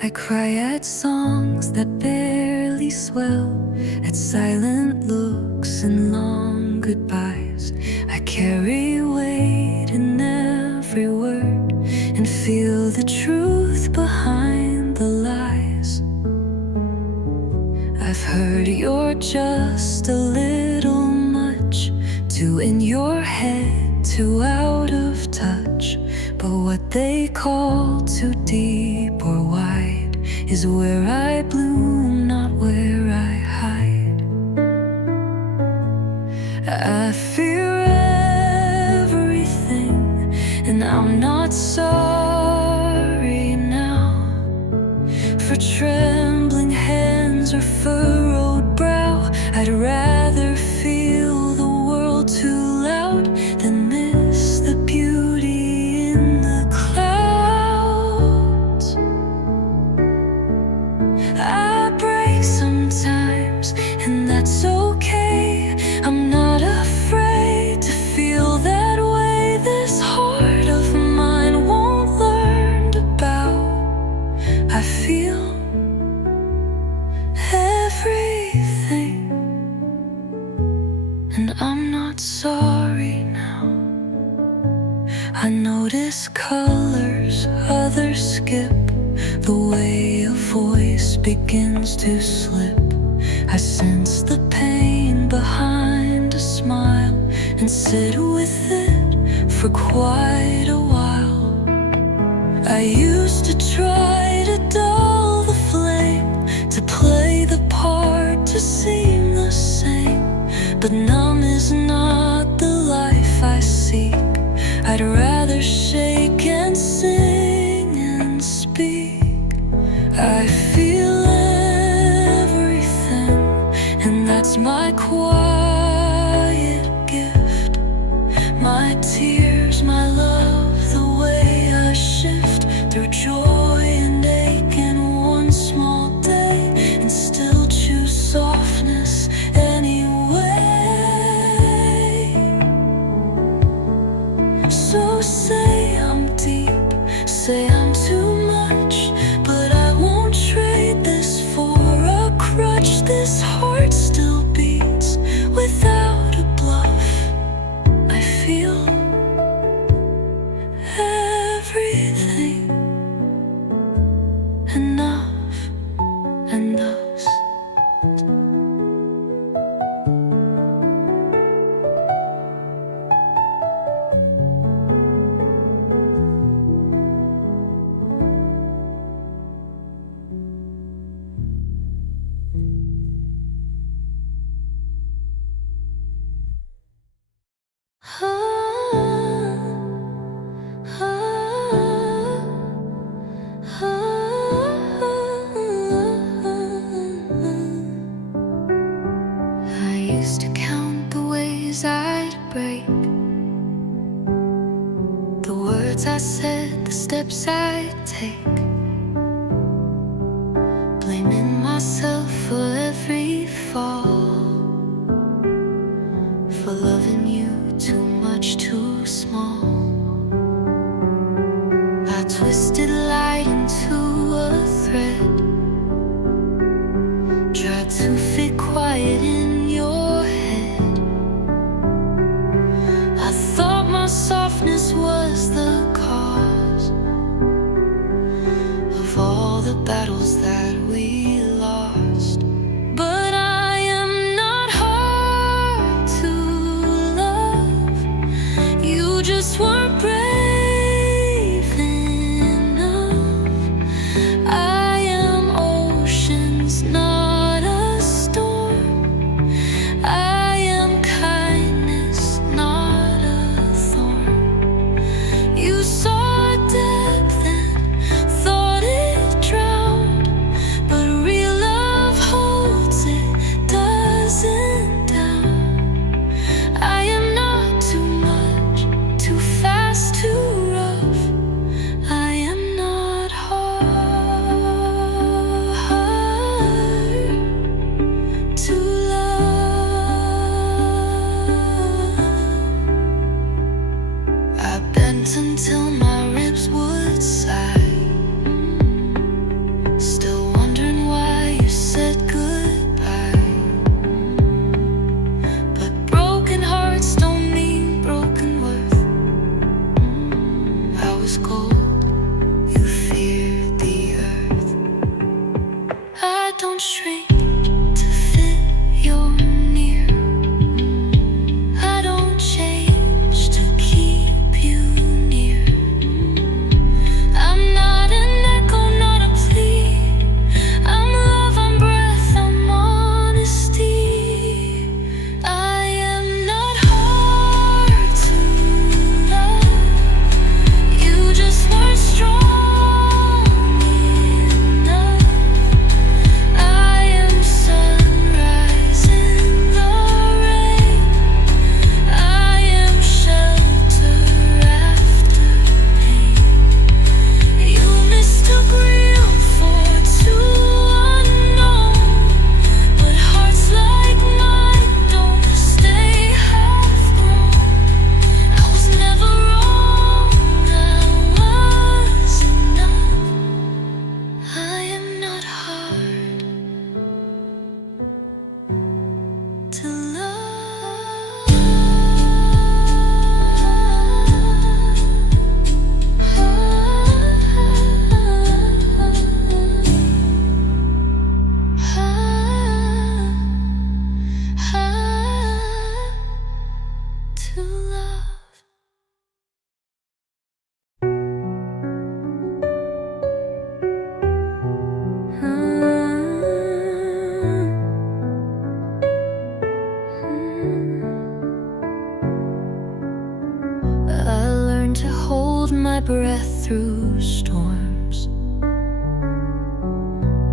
I cry at songs that barely swell, at silent looks and long goodbyes. I carry weight in every word and feel the truth behind the lies. I've heard you're just a little much, too in your head, too out of touch. But what they call too deep or wide is where I bloom, not where I hide. I fear everything, and I'm not sorry now for trembling hands or furrowed brow. I'd rather feel the world too loud than miss the beauty in the clouds. I break sometimes, and that's okay. I'm not afraid to feel that way. This heart of mine won't learn to bow. I feel everything, and I'm not sorry now. I notice colors others skip, the way a voice begins to slip. I sense the pain behind a smile and sit with it for quite a while. I used to try to dull the flame, to play the part, to seem the same. But numb is not the life I seek. I'd rather shake and sing and speak. I feel everything, and that's my quiet gift. My tears, my love, the way I shift through joy and ache in one small day, and still choose softness anyway. So say I'm deep, say I'm too much, but I won't trade this for a crutch. This heart still beats without a bluff. I feel everything, enough and us. I used to count the ways I'd break, the words I said, the steps I'd take, blaming myself for every fall, for loving you too much, too small. I twisted light into a thread, tried to fit quiet in your head. I thought my softness was the cause of all the battles that we lost. But I am not hard to love. You just weren't brave enough. I am oceans, not a storm. I am kindness, not a thorn. You saw depth and thought it drowned, but real love holds it, doesn't down. I am not too much, too fast, too rough. I am not hard to love. I bent until my ribs would sigh. to hold my breath through storms,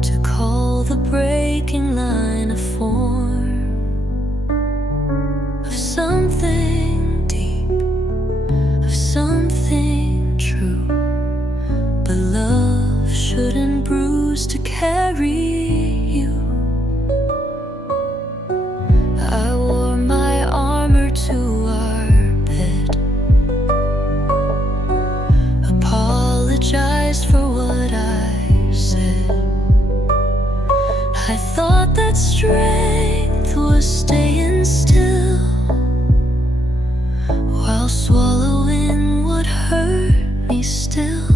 to call the breaking line a form of something deep, of something true. But love shouldn't bruise to carry you. I wore my armor to our bed, apologized for what I said. I thought that strength was staying still while swallowing what hurt me still.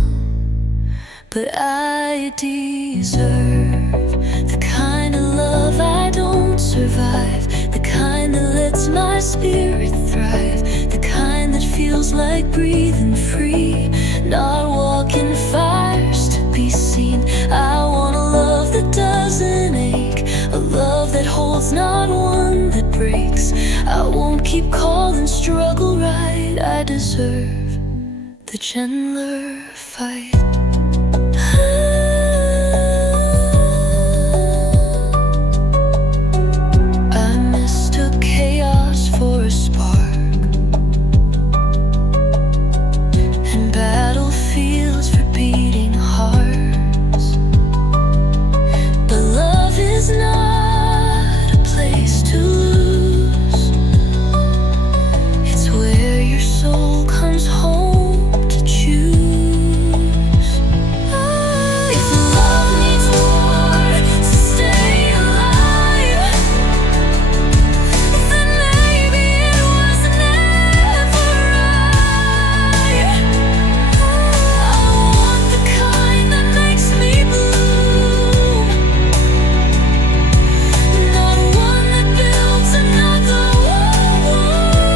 But I deserve the kind of love I don't survive, the kind that lets my spirit thrive, the kind that feels like breathing free, not walking fires to be seen. I want a love that doesn't ache, a love that holds, not one that breaks. I won't keep calling struggle right. I deserve the gentler fight. For a spark, and battlefields for beating hearts. But love is not a place to lose. It's where your soul comes home to choose. If love needs war to stay alive, then maybe it was never right. I want the kind that makes me bloom, not one that builds another wound.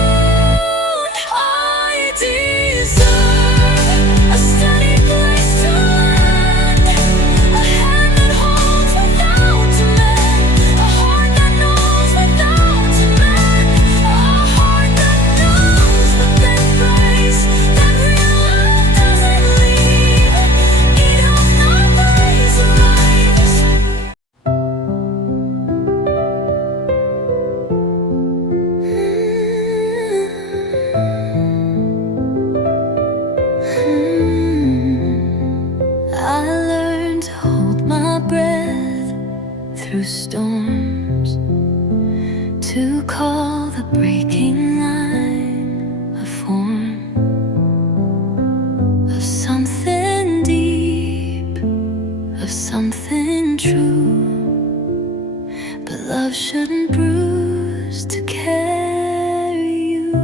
I deserve a steady place to land, a hand that holds without demand, a heart that knows without demand, a heart that knows but then breaks, that real love doesn't leave, eat off not praise arrives. I learned to hold my breath through storms, to call the breaking line a form of something deep, of something true. But love shouldn't bruise to carry you.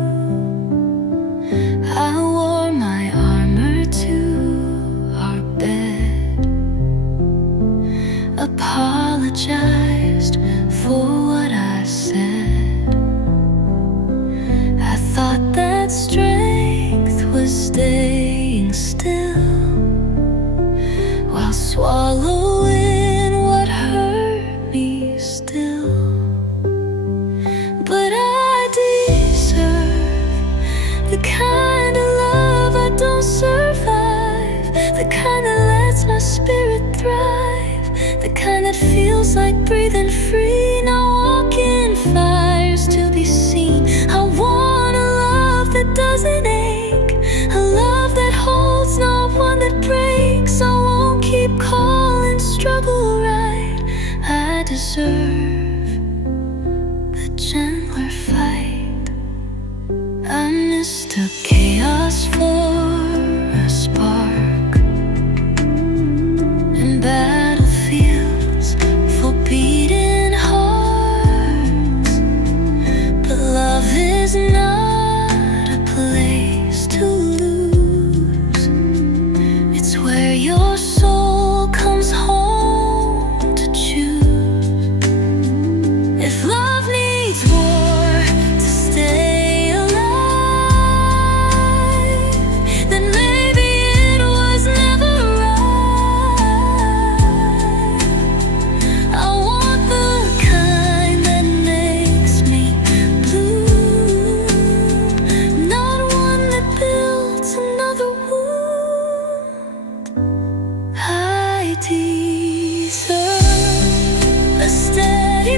I wore my armor to our bed, apologized for what I said. I thought that strength was staying still while swallowing what hurt me still. But I deserve the kind of love I don't survive, the kind that lets my spirit thrive, the kind that feels like breathing free, not walking fires to be seen. I want a love that doesn't ache, a love that holds, not one that breaks. I won't keep calling struggle right. I deserve the gentler fight. I mistook chaos for a spark, and battlefields for beating hearts. But love is not a place to lose. It's where your soul comes home to choose. If love needs war to stay alive,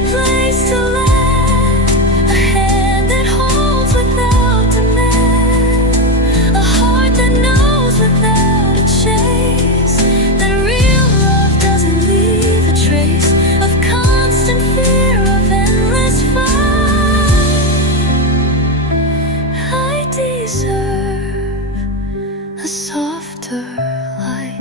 place to land, a hand that holds without demand, a heart that knows without a chase, that real love doesn't leave a trace of constant fear of endless fight. I deserve a softer light.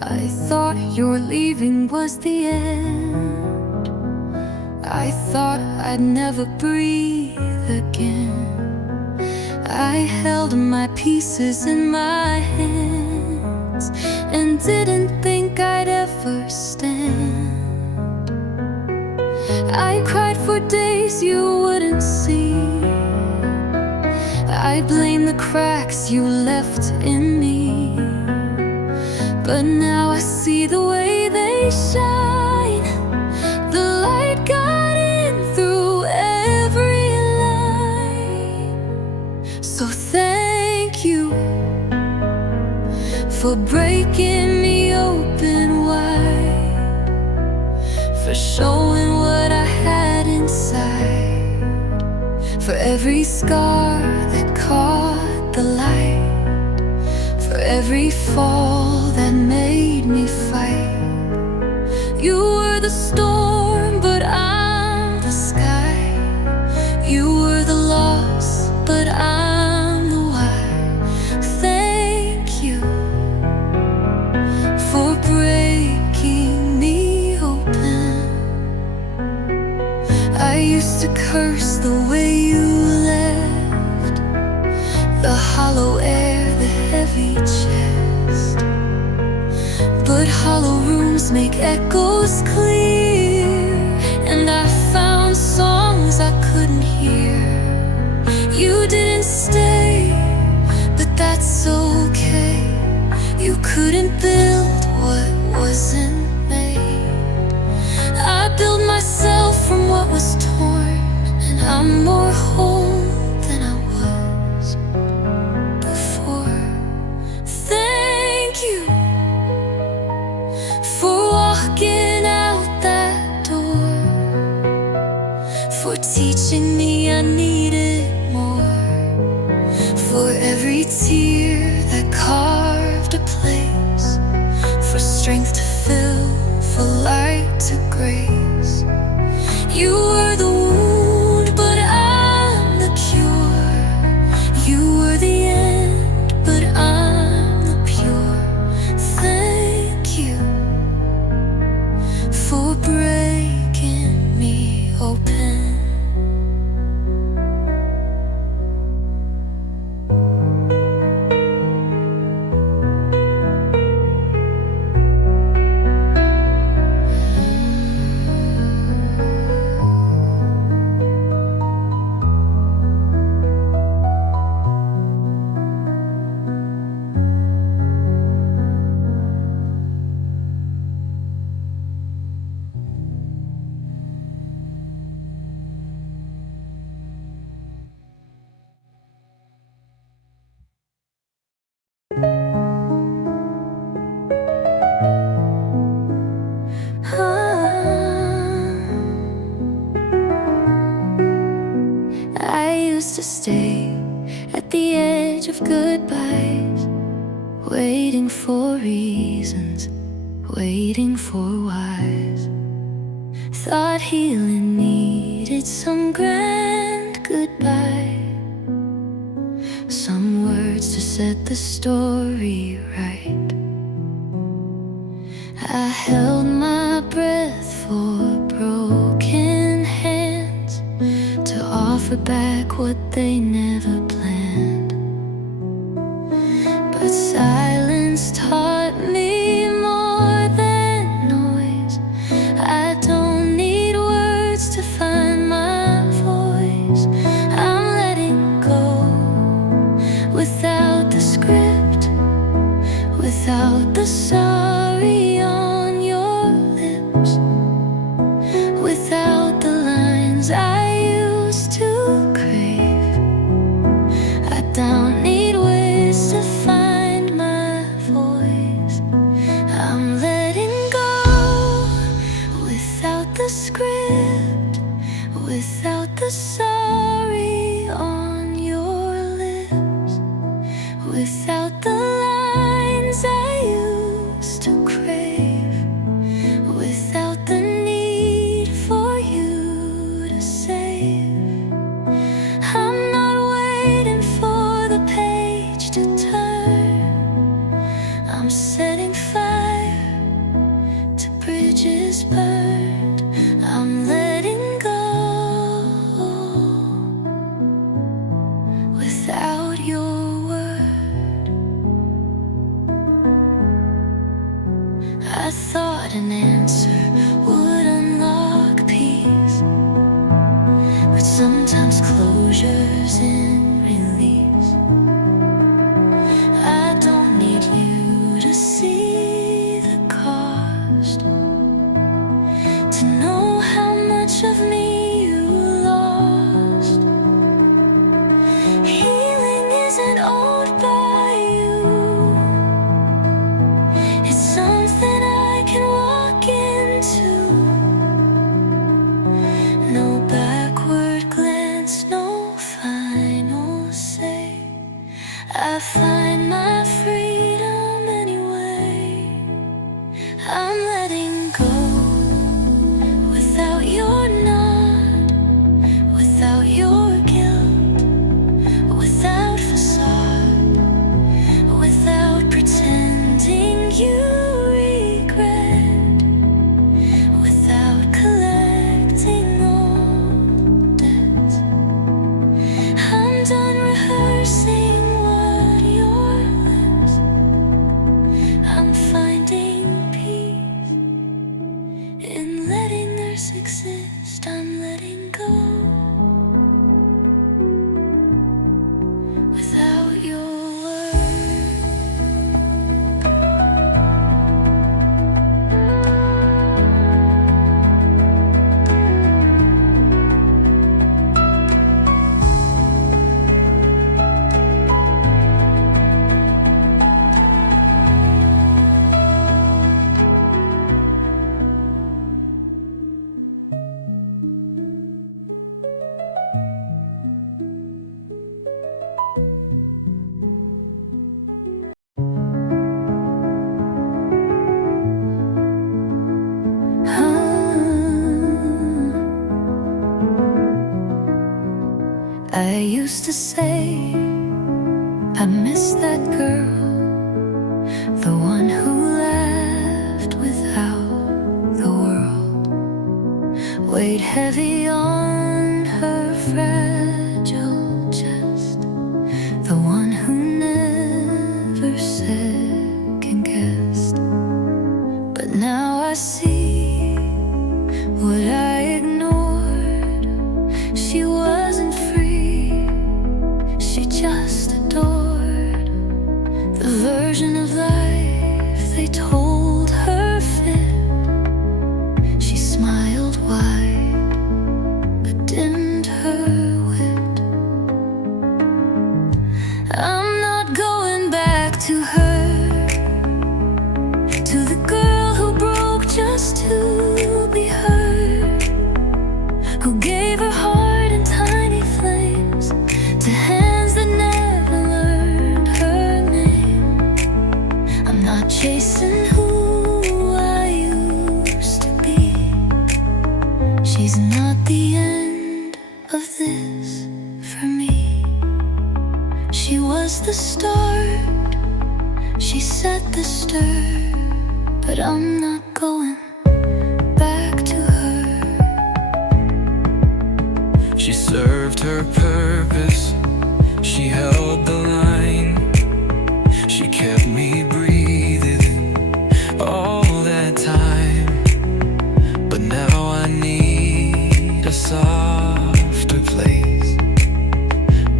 I thought your leaving was the end. I thought I'd never breathe again. I held my pieces in my hands and didn't think I'd ever stand. I cried for days you wouldn't see. I blamed the cracks you left in me. But now I see the way they shine. The light got in through every line. So thank you for breaking me open wide, for showing what I had inside, for every scar that caught the light, for every fall that made me fight. You were the storm, but I'm the sky. You were the loss, but I'm the why. Thank you for breaking me open. I used to curse the way you left, the hollow air, the heavy chest. But hollow rooms make echoes clear, and I found songs I couldn't hear. You didn't stay, but that's okay. You couldn't build what wasn't made. I built myself from what was torn, and I'm more whole than I was before. Thank you for walking out that door, for teaching me I needed more, for every tear that carved a place, for strength to fill, for light to grace. You were the wound, but I'm the cure. You were the end, but I'm the pure. Thank you for breaking me open. I used to stay at the edge of goodbyes, waiting for reasons, waiting for whys. Thought healing needed some grand goodbye, some words to set the story right. I held my breath for broken hands to offer back what they never planned. But silence taught me more than noise. I don't need words to find my voice. I'm letting go without the sorry on your lips, without the lines I used to crave. I don't need ways to find my voice. I'm letting go without the script, without the sorry on your lips, without the lines I used to crave, without the need for you to save. I'm not waiting for the page to turn. I'm setting fire to bridges burned. I'm letting go without your word. I thought an answer would unlock peace, but sometimes closure's in release. I don't need you to see the cost, to know how much of me you lost. Healing isn't owned by you. It's something I can walk into. No backward glance, no final say. I find my freedom anyway. I'm letting go without your nod, without your guilt, without facade, without pretending you regret, without collecting old debts. I'm done rehearsing what you're less. I'm finding peace in letting us exist. I'm letting go without your word. I used to say I miss that girl, the one who laughed without the world, weighed heavy on her fragile chest, the one who never second guessed. But now I see what I ignored. She wasn't free, she just adored the version of life they told her fit. She smiled wide, but dimmed her wit. I'm not going back to her, to the girl who broke just to be heard, who gave her heart in tiny flames to hands that never learned her name. I'm not chasing who I used to be. She's not the end of this for me. She was the start, she set the stir, but I'm not going back to her. She served her purpose, she held the line, she kept me breathing all that time. But now I need a softer place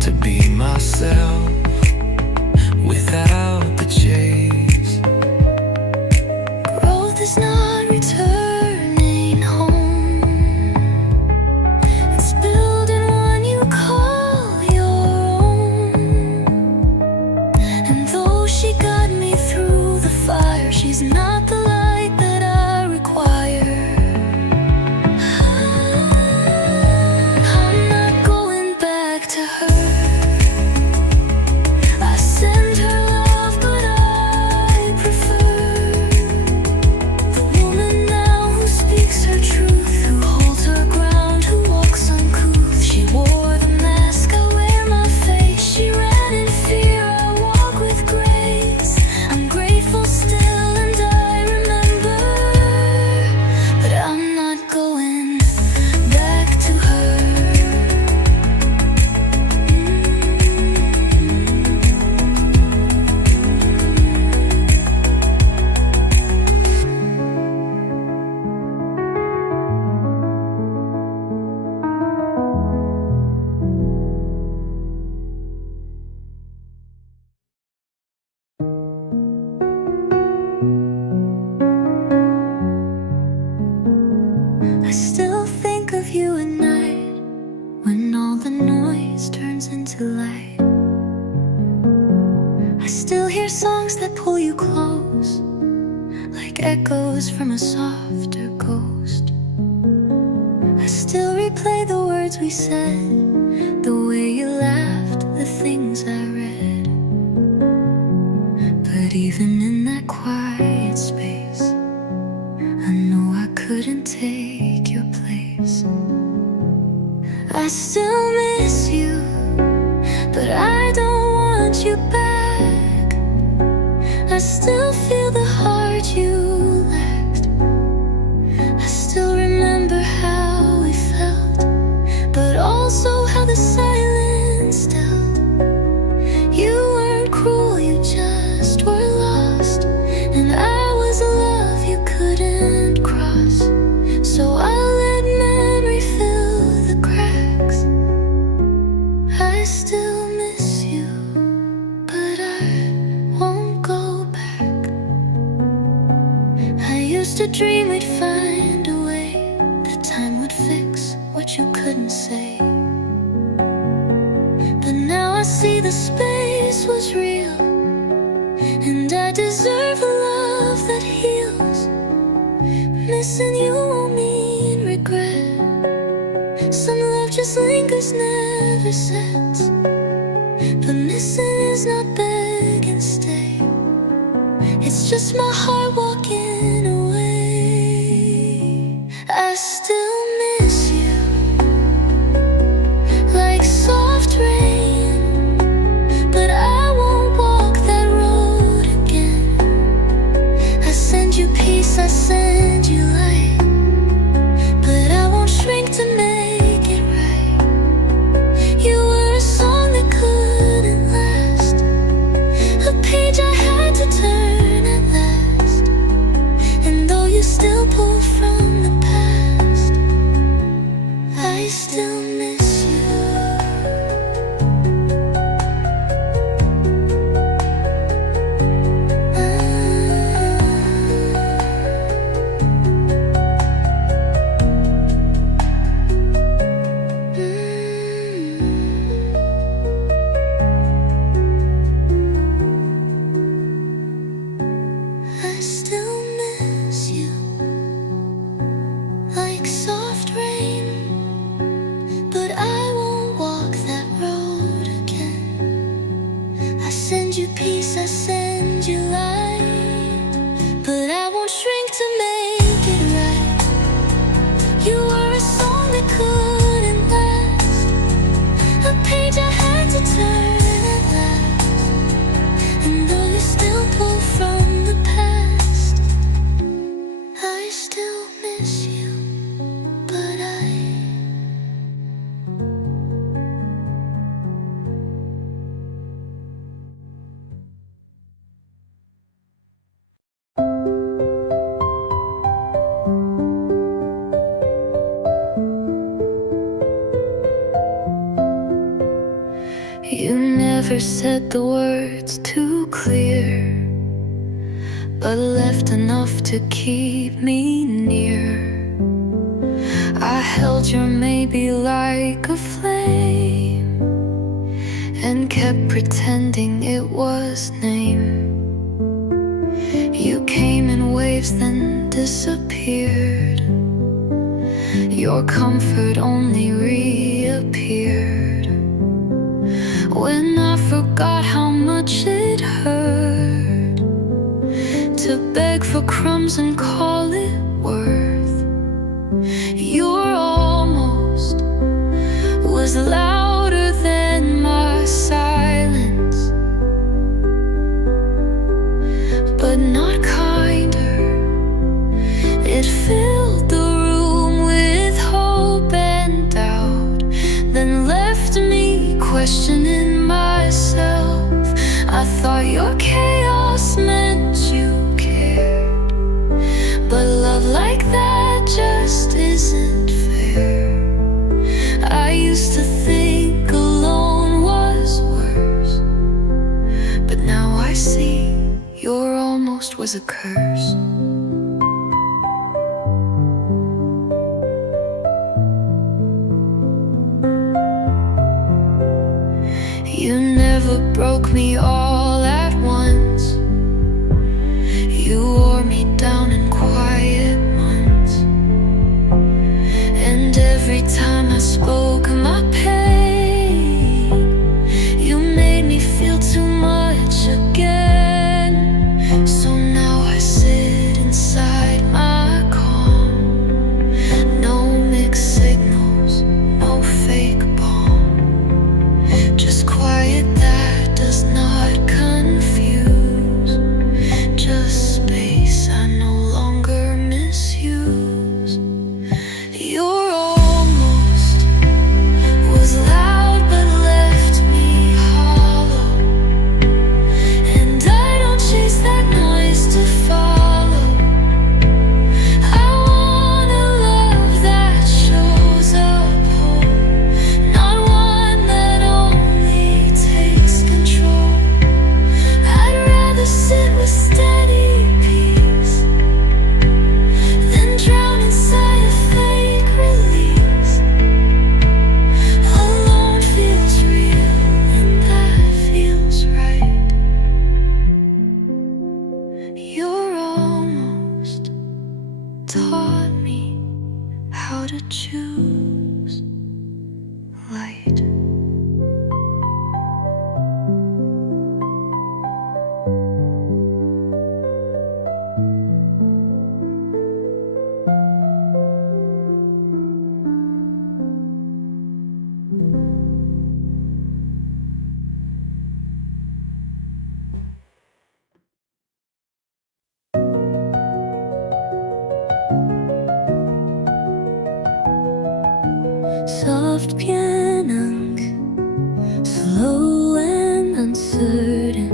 to be myself without the chase. She's not the light that I require. I'm not going back to her. I send her love, but I prefer the woman now who speaks her truth, who holds her ground, who walks uncouth. She wore the mask, I wear my face. She ran in fear, I walk with grace. I'm grateful still and I remember, but I'm not going back to her. I still think of you at night, when all the noise turns into light. I still hear songs that pull you close, like echoes from a softer ghost. I still replay the words we said, the way you laughed, the things I read. But even in that quiet space, I know I couldn't take your place. I still miss you, but I don't want you back. I still feel the heart you lacked. I still remember how we felt, but also how the silence dealt. You weren't cruel, you just were lost, and I was a love you couldn't cross. So I let memory fill the cracks. I still miss you, but I won't go back. I used to dream we'd find a way, that time would fix what you couldn't say. But now I see the space was real, and I deserve a love that heals. Missing you won't mean regret. Some love just lingers, never sets. But missing is not beg and stay. It's just my heart walking away. I still miss you, like soft rain, but I won't walk that road again. I send you peace, I send you light, but I won't shrink to make it right. You were a song that couldn't last, a page I had to turn at last. And though you still pull from the past, I still miss you. I still miss you, like soft rain, but I won't walk that road again. I send you peace, I send you light, but I won't shrink to make it right. You were a song that couldn't last, a page I had to turn at last. And though you still pull from the past, I still miss you, but you never said the words too clear, but left enough to keep me near. I held your maybe like a flame, and kept pretending it was name. You came years, then disappeared. Your comfort only reappeared when I forgot how much it hurt to beg for crumbs and call it worth. Your almost was louder than my silence, but not kinder. It filled the room with hope and doubt, then left me questioning myself. I thought your chaos meant you cared, but love like that just isn't fair. I used to think alone was worse, but now I see your almost was a curse. You never broke me all at once. You wore me down in quiet months, and every time I spoke my pain, you made me feel too much again. So now I sit inside my calm. No mixed signals, no fake balm, just quiet that does not confuse, just space I no longer misuse. Your almost was loud but left me hollow, and I don't chase that noise to follow. I want a love that shows up whole, not one that only takes control. I'd rather sit with steady peace than drown inside a fake release. Alone feels real, and that feels right. You're almost taught me how to choose light. Soft piano, slow and uncertain.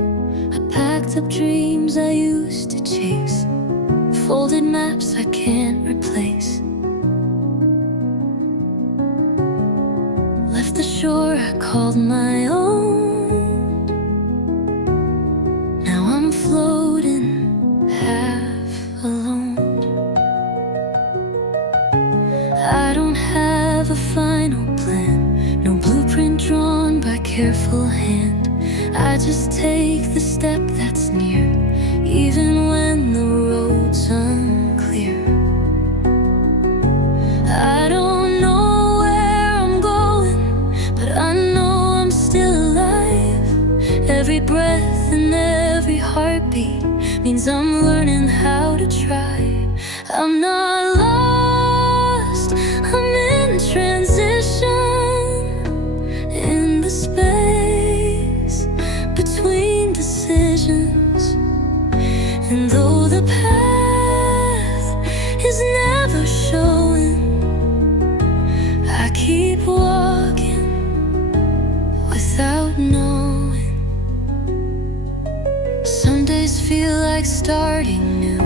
I packed up dreams I used to chase, folded maps I can't replace. Left the shore I called my own. Now I'm floating, half alone. I don't have a final plan, no blueprint drawn by careful hand. I just take the step that's near, even when the road's unclear. I don't know where I'm going, but I know I'm still alive. Every breath and every heartbeat means I'm learning how to try. I'm not lost, I'm in transition, in the space between decisions. And though the path is never showing, I keep walking without knowing. Some days feel like starting new,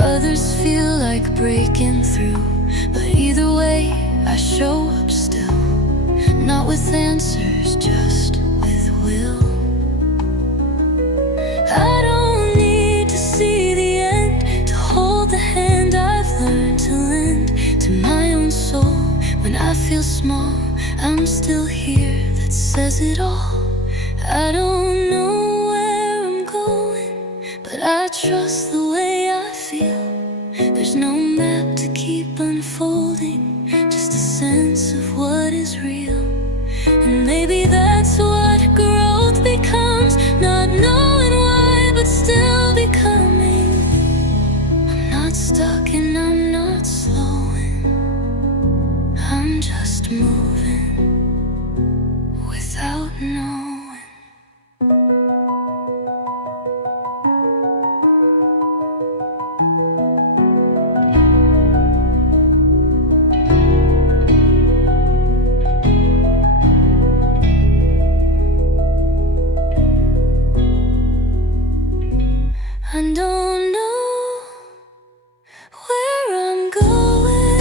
others feel like breaking through. But either way, I show up still, not with answers, just with will. I don't need to see the end to hold the hand I've learned to lend to my own soul. When I feel small, I'm still here, that says it all. I don't know where I'm going, but I trust the way I feel. stuck and I'm not slowing. I'm just moving without knowing. I don't know where I'm going,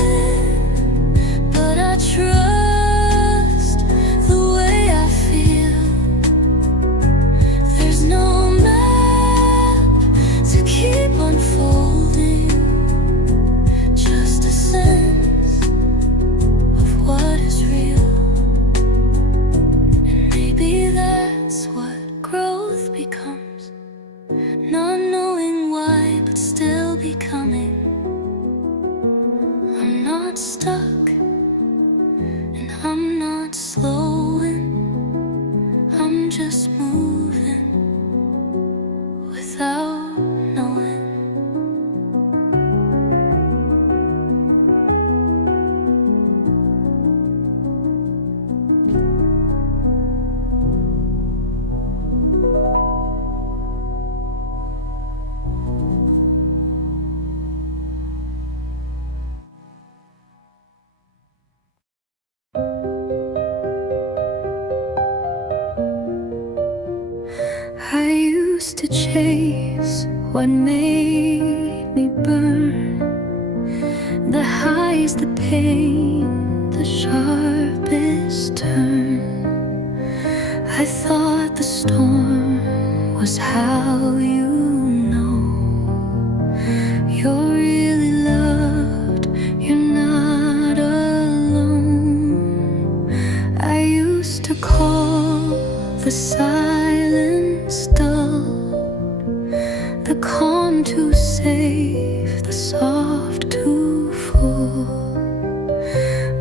but I trust the way I feel. There's no map to keep unfolding, just a sense of what is real. And maybe that's what growth becomes. Not knowing why, but still becoming. I'm not stuck, and I'm not slowing. I'm just moving without knowing. I used to chase what made me burn, the highs, the pain, the sharpest turn. I thought the storm was how you know you're really loved, you're not alone. I used to call the silence dull, the calm too safe, the soft too full.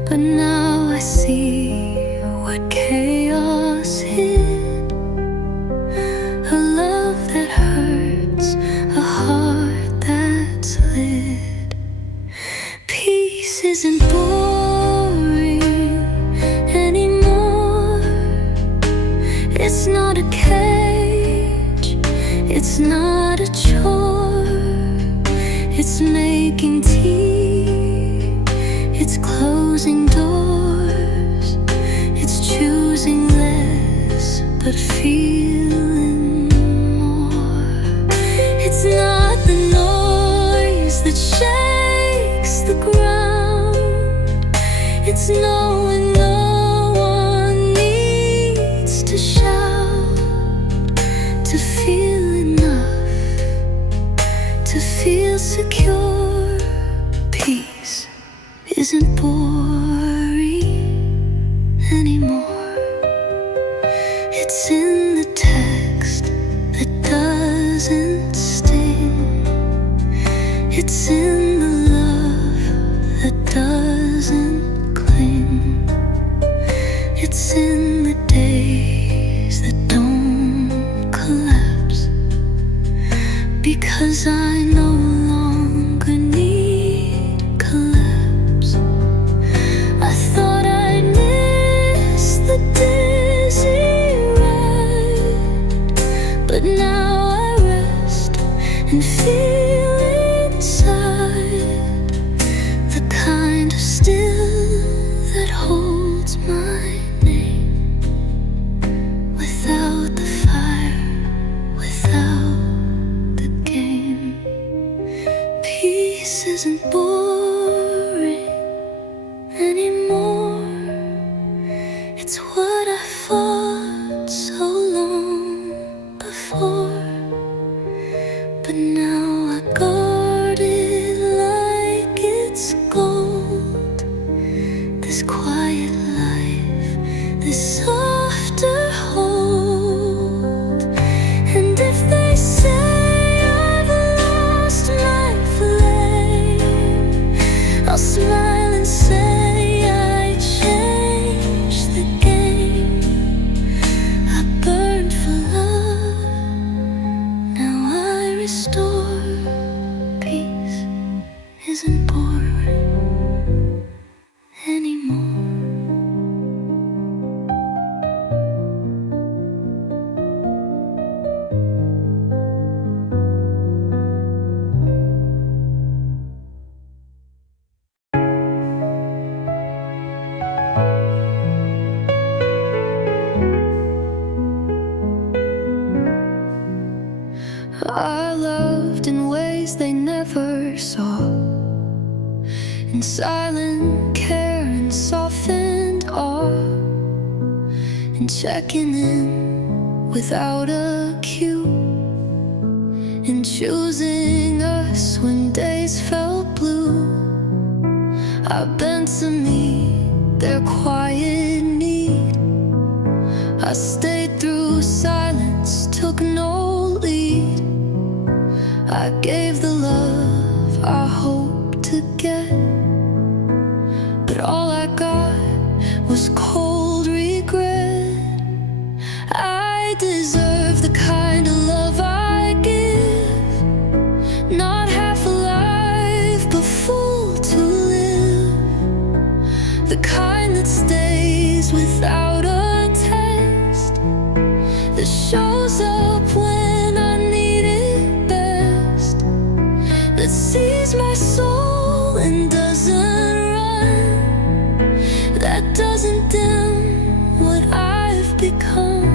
But now I see what chaos hid, a love that hurts, a heart that's lit. Peace isn't boring anymore. It's not a cage, it's not a chore. It's making tea, it's closing doors, it's choosing less but feeling more. It's not the noise that shakes the ground, it's knowing no one needs to shout to feel enough, to feel secure. Peace isn't boring anymore. It's in the text that doesn't sting. It's in the love that doesn't cling. It's in the days that don't collapse, because I no longer need collapse. I thought I'd miss the dizzy ride, but now I rest and feel inside the kind of still that holds my name, without the fire, without the game. Peace isn't boring anymore. It's what I fought so long before, but now I guard it like it's gold. This quiet life, this softer hold. And if they say I've lost my flame, they never saw. In silent care and softened awe, and checking in without a cue, and choosing us when days felt blue. I bent to meet their quiet need. I stayed through silence, took no lead. I gave the love I hoped to get, but all I got was cold regret. I deserve the kind of love I give, not half alive but full to live, the kind that stays without a test, that shows up when I need it best, that sees my soul and doesn't run, that doesn't dim what I've become.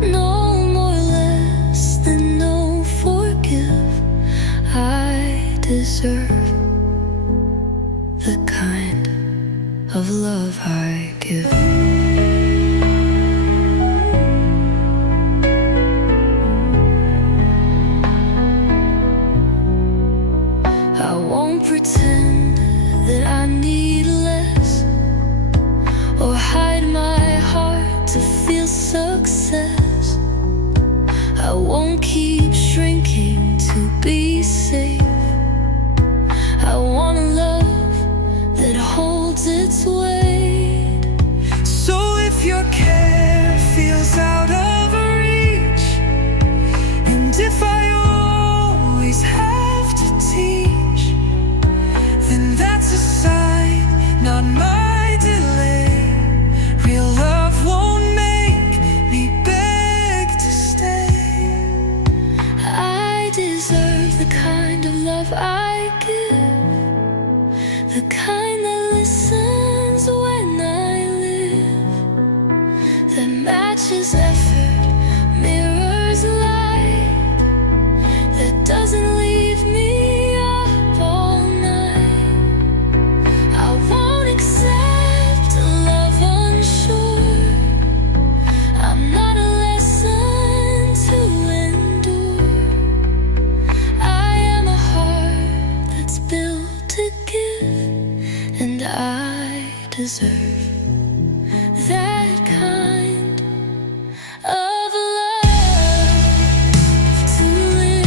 No more less than no forgive. I deserve the kind of love I give. I won't pretend that I need less, or hide my heart to feel success. I won't keep shrinking to be safe. I want a love that holds its weight. So if your care feels out of reach, and if I always have to teach, then that's a sign, not my delay. Real love won't make me beg to stay. I deserve the kind of love I give, the kind that listens when I live, that matches effort, mirrors light, that doesn't leave me up all night. I won't accept a love unsure. I'm not a lesson to endure. I am a heart that's built to give, and I deserve that kind of love to live.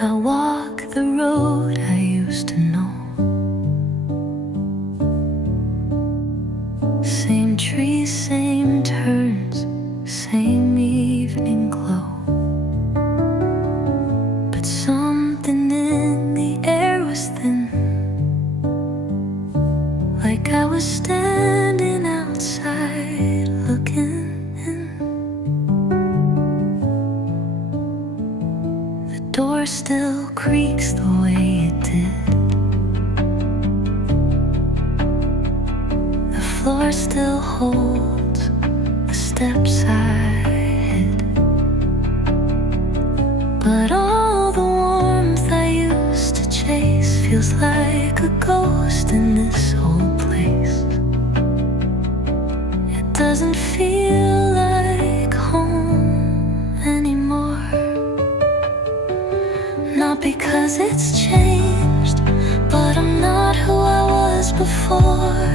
I walk the road I used to know. Same trees, same turns, same evening glow. But something in the air was thin, like I was standing outside looking in. The door still creaks the way it did. The floor still holds the steps I hid. But all the warmth I used to chase feels like a ghost in this old place. It doesn't feel like home anymore. 'cause it's changed, but I'm not who I was before.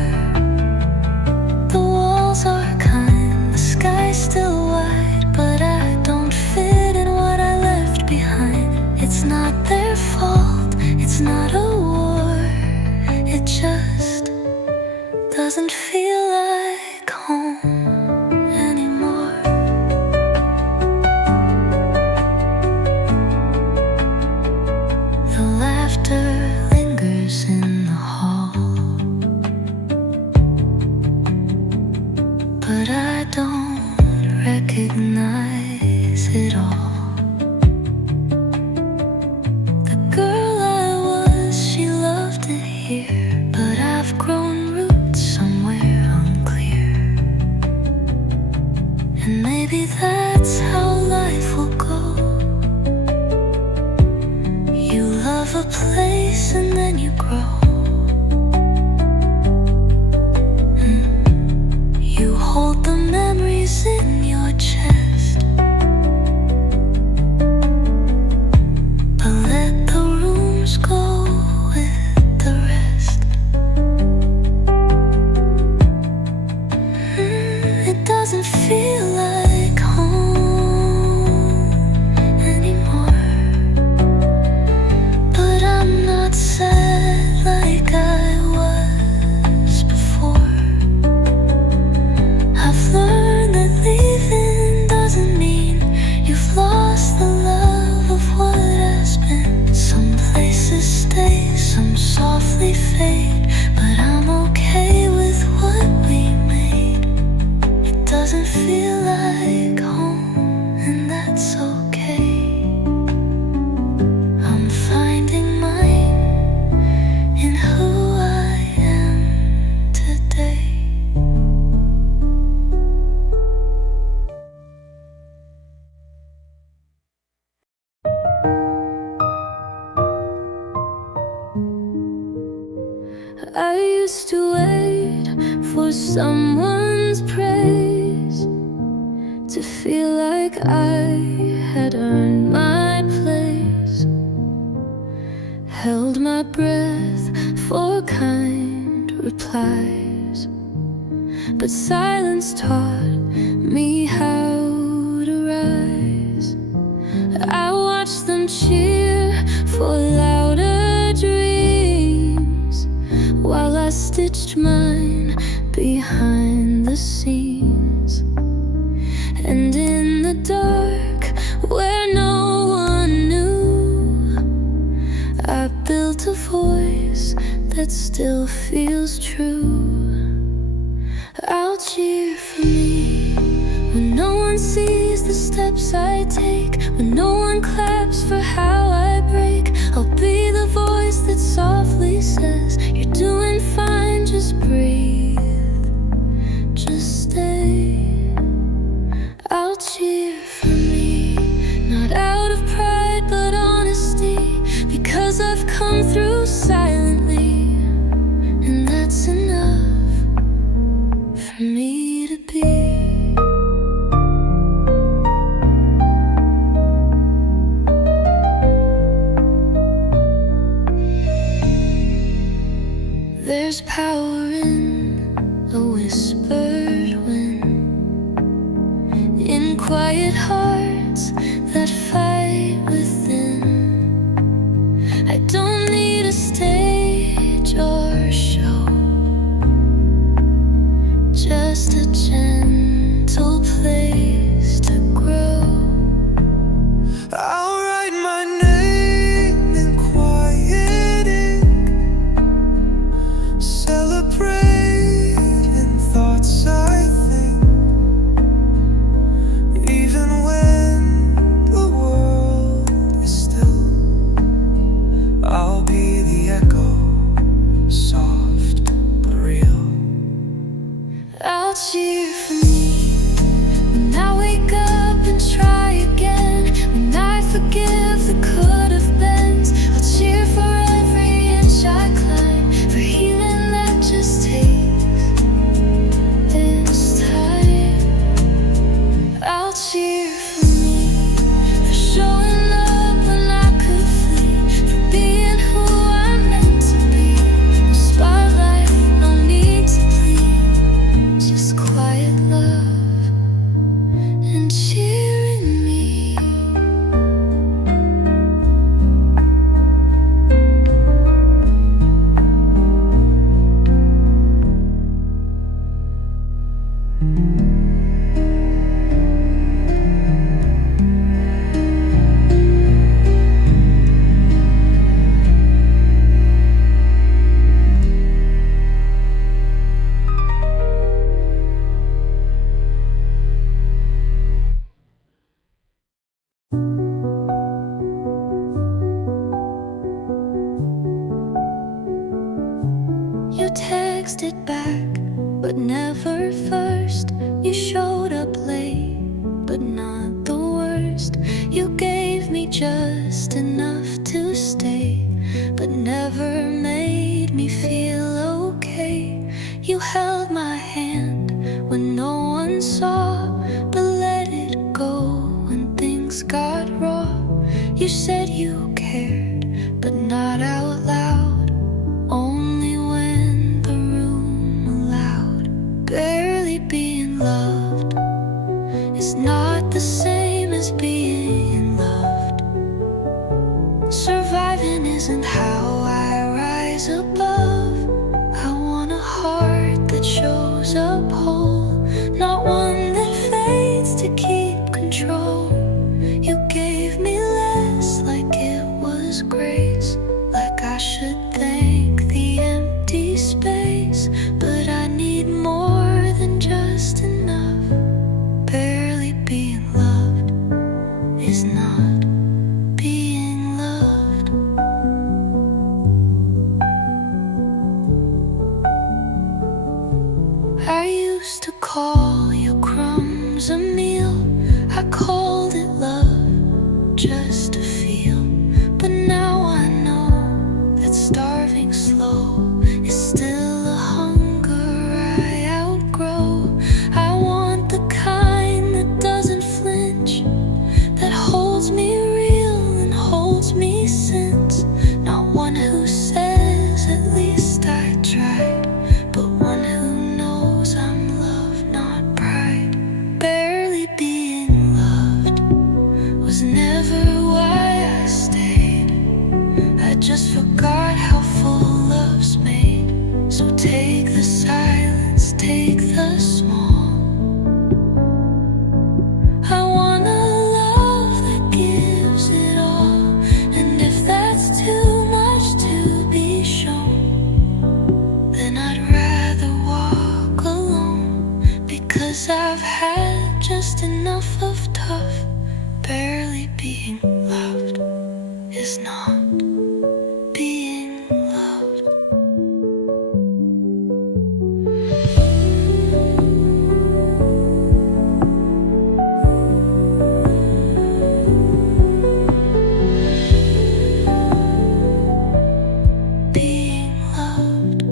The walls are kind, the sky's still wide, but I don't fit in what I left behind. It's not their fault, it's not a war, it just doesn't feel like home anymore. The laughter lingers in the hall, but I don't recognize it all. The girl I was, she loved it here, but I've grown roots somewhere unclear. And maybe that's how life will go. You love a place and then you grow. You hold the memories in your chest, but let the rooms go with the rest. It doesn't feel like home anymore, but I'm not sad like I was before. I've learned that leaving doesn't mean you've lost the love of what has been. Some places stay, some softly fade, but I'm okay with what we made. It doesn't feel like home, and that's okay. I'm finding mine in who I am today. I used to wait for someone's praise to feel like I had earned my place. Held my breath for kind replies, but silence taught me how to rise. I watched them cheer for louder dreams, while I stitched mine behind the scenes. And in the dark, where no one knew, I built a voice that still feels true. I'll cheer for me when no one sees the steps I take, when no one claps for how I break. I'll be the voice that softly says, you're doing fine, just breathe, just stay. I'll cheer for me, not out of pride but honesty, because I've come through silently, and that's enough for me to be. There's power in a whispered wind, in quiet hearts that fight within. I don't need a stage or a show, just a gentle place to grow. I'll write my name in quiet ink, celebrate texted back, but never first. You showed up late, but not the worst. You gave me just enough to stay, but never made me feel okay. You held my hand when no one saw, but let it go when things got raw. You said you cared, but not out loud, only when the room allowed. Barely being loved is not the same as being loved. Surviving isn't how I rise above. I want a heart that shows up whole, not one that fades to keep control. You gave me less, like it was grace, like I should thank the empty space. But I need more than just enough. Barely being loved is not being loved. I used to call your crumbs a meal. I called it love just to feel. But now I know that starving slow is still a hunger I outgrow. I want the kind that doesn't flinch, that holds me real and holds me since. Not one who says at least I tried, but one who knows I'm love, not pride. Barely being loved was never why I stayed. I just forgot how full love's made. So take the silence, take the small. I want a love that gives it all. And if that's too much to be shown, then I'd rather walk alone, because I've had just enough of tough. Barely being loved is not being loved. Being loved.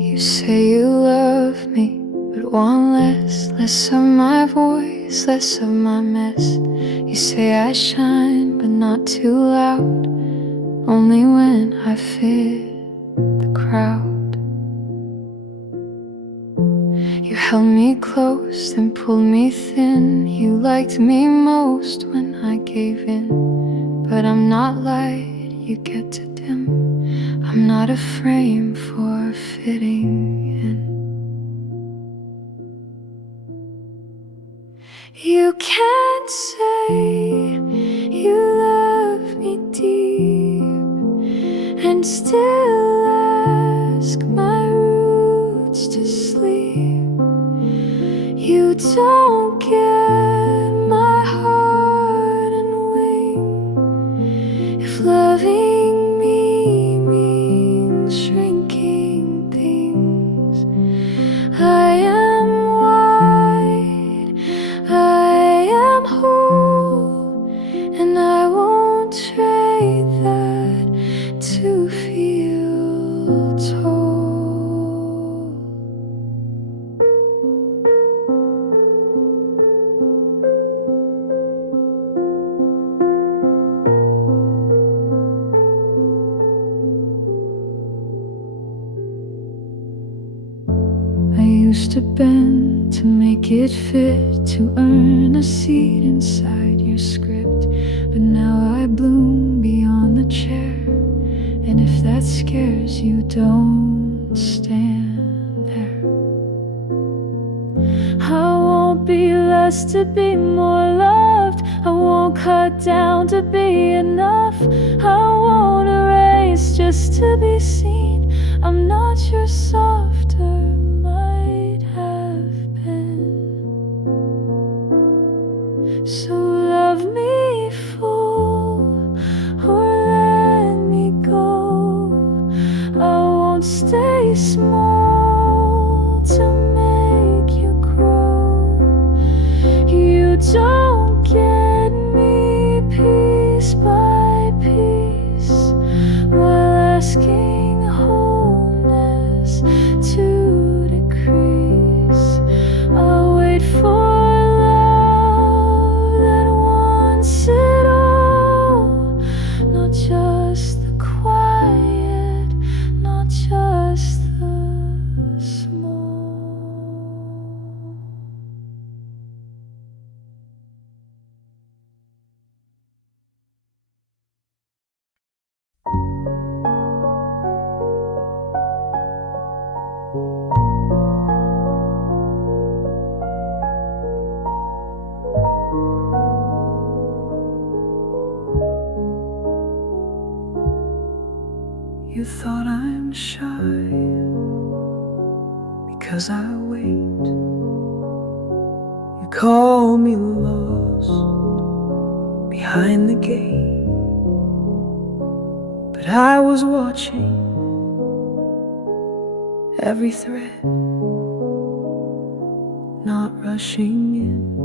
You say you love me, but want less of my voice, less of my mess. You say I shine, but not too loud, only when I fit the crowd. You held me close, then pulled me thin. You liked me most when I gave in, but I'm not light, you get to dim. I'm not a frame for fitting in. You can't say you love me deep and still ask my roots to sleep. You don't get my heart and wing if loving me means shrinking things. I am wide, I am whole, and I won't trade that to feel told. I used to bend to make it fit, to earn a seat inside your script. But now I bloom beyond the chair, and if that scares you, don't stand there. just to be more loved. I won't cut down to be enough. I won't erase just to be seen. I'm not your softer might have been. So love me full or let me go. I won't stay small to make you grow. You don't get me piece by piece while asking wholeness to decrease. I'll wait for love that wants it all, not just the quiet, not just the small. You thought I'm shy because I wait. You call me lost behind the gate, but I was watching every thread, not rushing in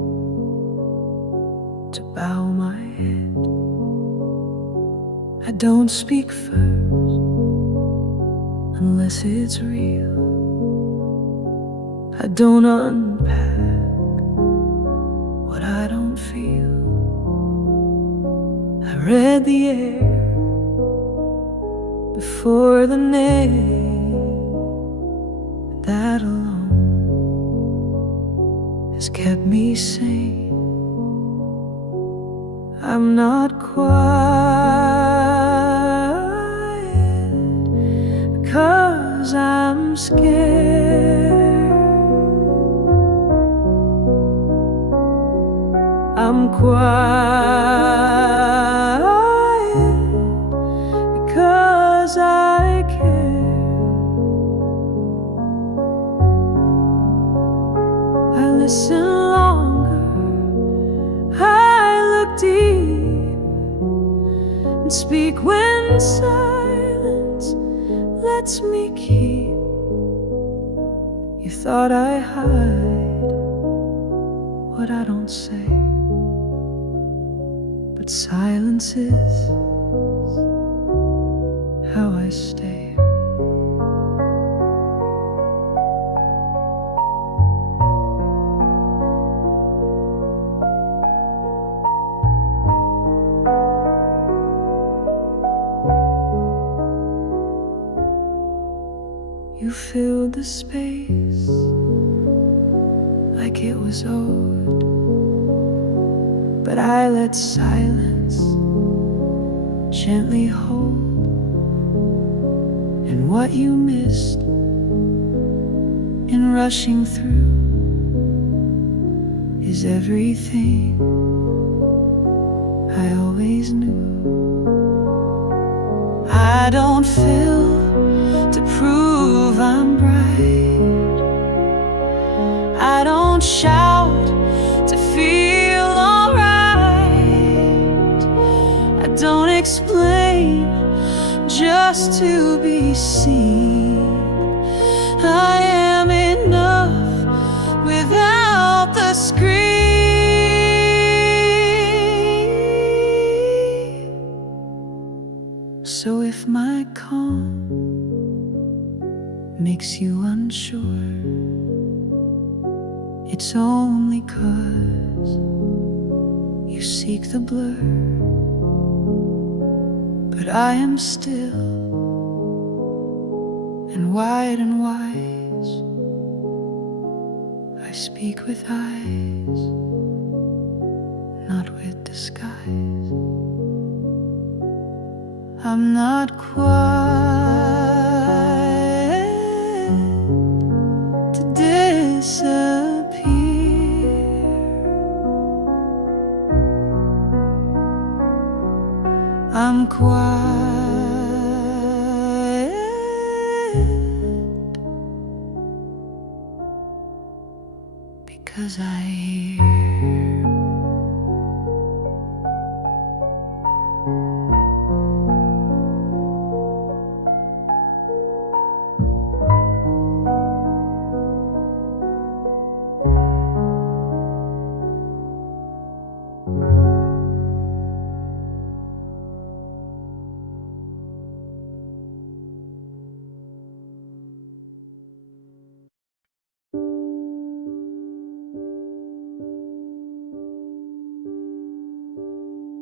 to bow my head. I don't speak first unless it's real. I don't unpack what I don't feel. I read the air before the name. That alone has kept me sane. I'm not quiet because I'm scared. I'm quiet because I care. I listen longer, I look deep, and speak when silence lets me keep. You thought I hide what I don't say, but silence is how I stay. You filled the space like it was owed, but I let silence gently hold. And what you missed in rushing through is everything I always knew. I don't fill to prove I'm bright. I don't shout to feel alright. I don't explain just to be seen. I am enough without the scream. So if my calm makes you unsure, it's only 'cause you seek the blur. But I am still and wide and wise. I speak with eyes, not with disguise. I'm not quiet to disappear. 'cause I hear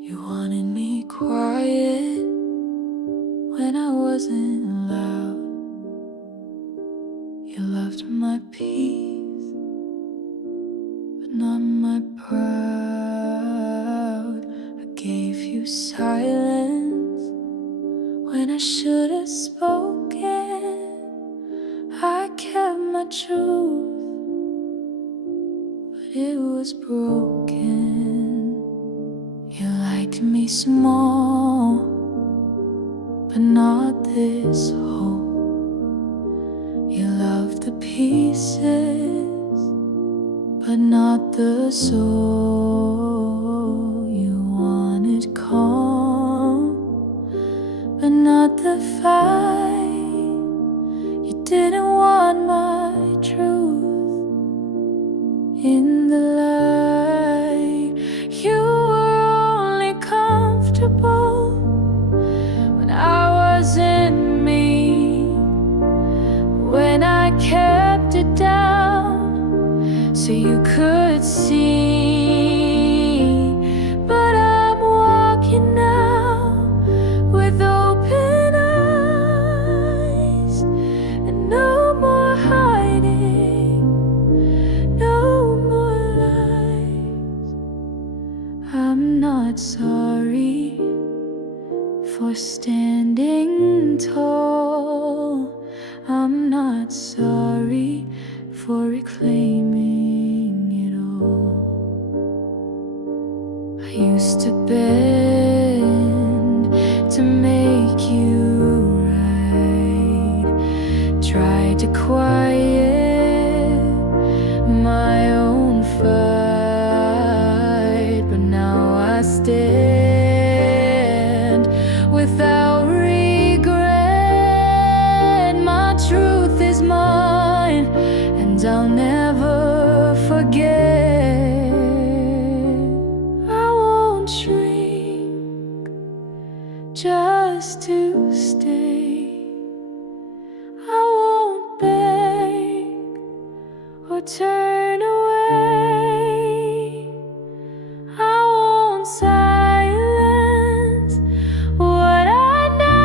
You wanted me quiet when I wasn't loud. You loved my peace, but not my proud. I gave you silence when I should have spoken. I kept my truth, but it was broken. You liked me small, but not this whole. You loved the pieces, but not the soul. You wanted calm, but not the fight. You didn't want my truth in the light. You when I wasn't me, when I kept it down so you could see. But I'm walking now with open eyes, and no more hiding, no more lies. I'm not sorry for standing tall. I'm not sorry for reclaiming it all. I used to bend to make you right, tried to quiet my own fight, but now I stand without regret. My truth is mine, and I'll never forget. I won't shrink just to stay. I won't beg or turn away. I won't silence what I know.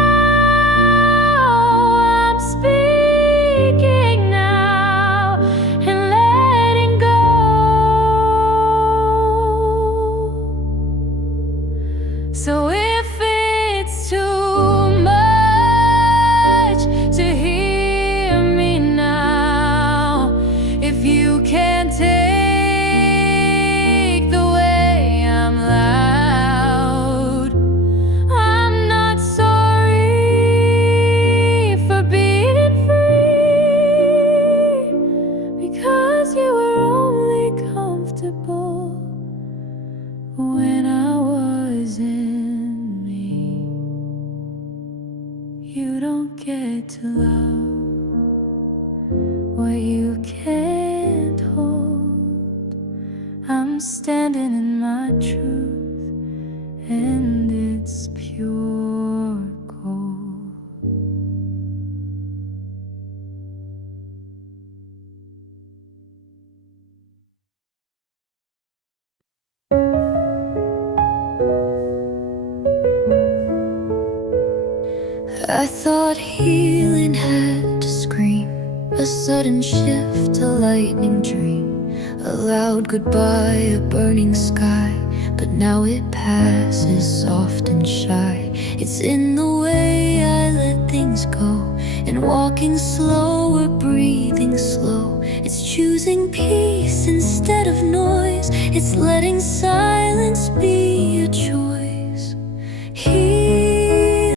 I'm speaking now and letting go. So if it's too much to hear me now, if you can't take the way I'm loud, I'm not sorry for being free, because you were only comfortable when I wasn't me. You don't get to love what you can't hold. I'm standing in my truth, and it's pure gold. I thought healing had to scream, a sudden shift, a lightning dream, a loud goodbye, a burning sky. But now it passes soft and shy. It's in the way I let things go, and walking slow or breathing slow. It's choosing peace instead of noise. It's letting silence be